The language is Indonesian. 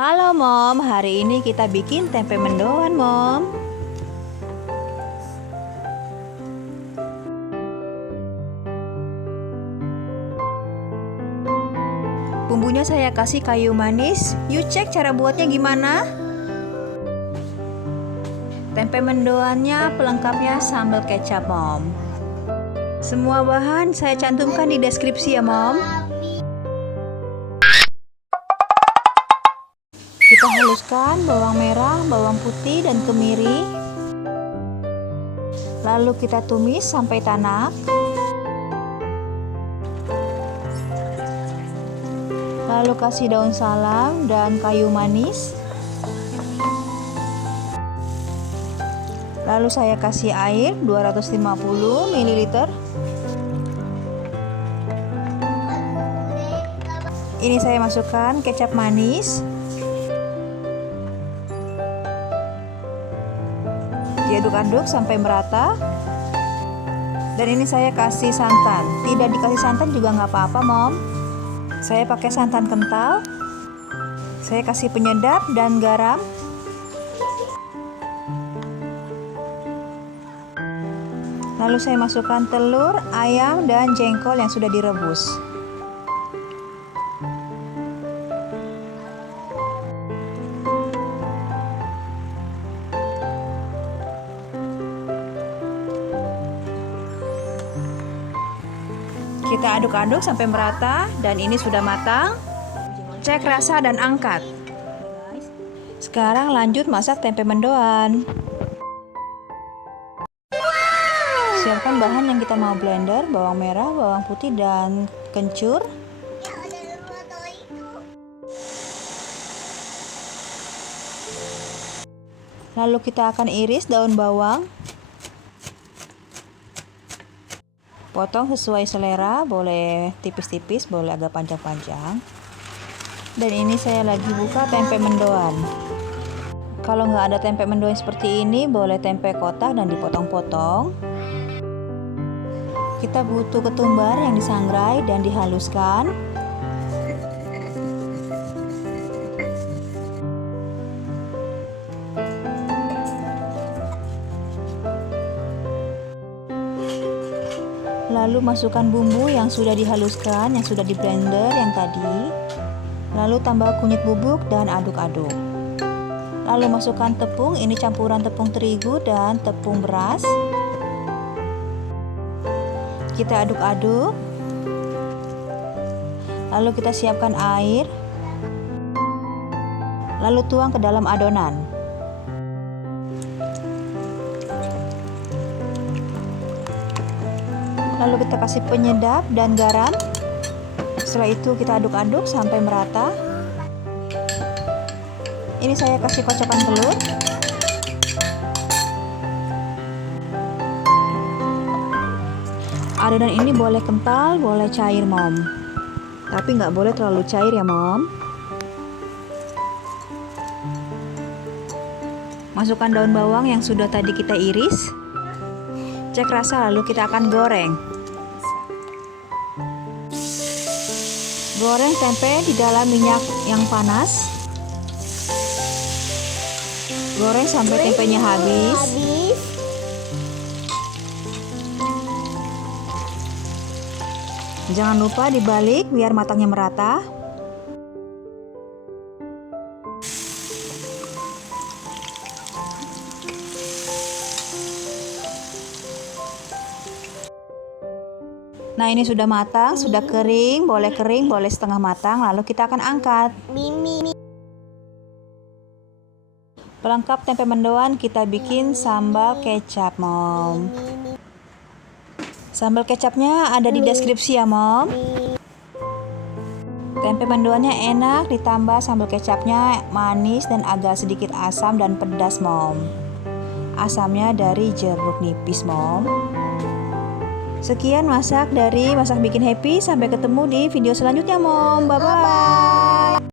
Halo Mom, hari ini kita bikin tempe mendoan Mom. Bumbunya saya kasih kayu manis. Yuk cek cara buatnya gimana. Tempe mendoannya pelengkapnya sambal kecap Mom. Semua bahan saya cantumkan di deskripsi ya Mom. Kita haluskan bawang merah, bawang putih, dan kemiri. Lalu kita tumis sampai tanak. Lalu kasih daun salam dan kayu manis. Lalu saya kasih air 250 ml. Ini saya masukkan kecap manis. Diaduk-aduk sampai merata. Dan ini saya kasih santan. Tidak dikasih santan juga nggak apa-apa Mom. Saya pakai santan kental. Saya kasih penyedap dan garam. Lalu saya masukkan telur, ayam, dan jengkol yang sudah direbus. Kita aduk-aduk sampai merata dan ini sudah matang. Cek rasa dan angkat. Sekarang lanjut masak tempe mendoan. Siapkan bahan yang kita mau blender, bawang merah, bawang putih, dan kencur. Lalu kita akan iris daun bawang. Potong sesuai selera, boleh tipis-tipis, boleh agak panjang-panjang. Dan ini saya lagi buka tempe mendoan. Kalau nggak ada tempe mendoan seperti ini, boleh tempe kotak dan dipotong-potong. Kita butuh ketumbar yang disangrai dan dihaluskan. Lalu masukkan bumbu yang sudah dihaluskan, yang sudah di blender yang tadi. Lalu tambah kunyit bubuk dan aduk-aduk. Lalu masukkan tepung, ini campuran tepung terigu dan tepung beras. Kita aduk-aduk. Lalu kita siapkan air. Lalu tuang ke dalam adonan. Lalu kita kasih penyedap dan garam. Setelah itu kita aduk-aduk sampai merata. Ini saya kasih kocokan telur. Adonan ini boleh kental, boleh cair Mom. Tapi nggak boleh terlalu cair ya Mom. Masukkan daun bawang yang sudah tadi kita iris. Cek rasa lalu kita akan goreng. Goreng tempe di dalam minyak yang panas. Goreng sampai tempenya habis. Jangan lupa dibalik biar matangnya merata. Nah, ini sudah matang, sudah kering, boleh setengah matang, lalu kita akan angkat. Pelengkap tempe mendoan kita bikin sambal kecap, Mom. Sambal kecapnya ada di deskripsi ya, Mom. Tempe mendoannya enak, ditambah sambal kecapnya manis dan agak sedikit asam dan pedas, Mom. Asamnya dari jeruk nipis, Mom. Sekian masak bikin happy. Sampai ketemu di video selanjutnya Mom. Bye bye.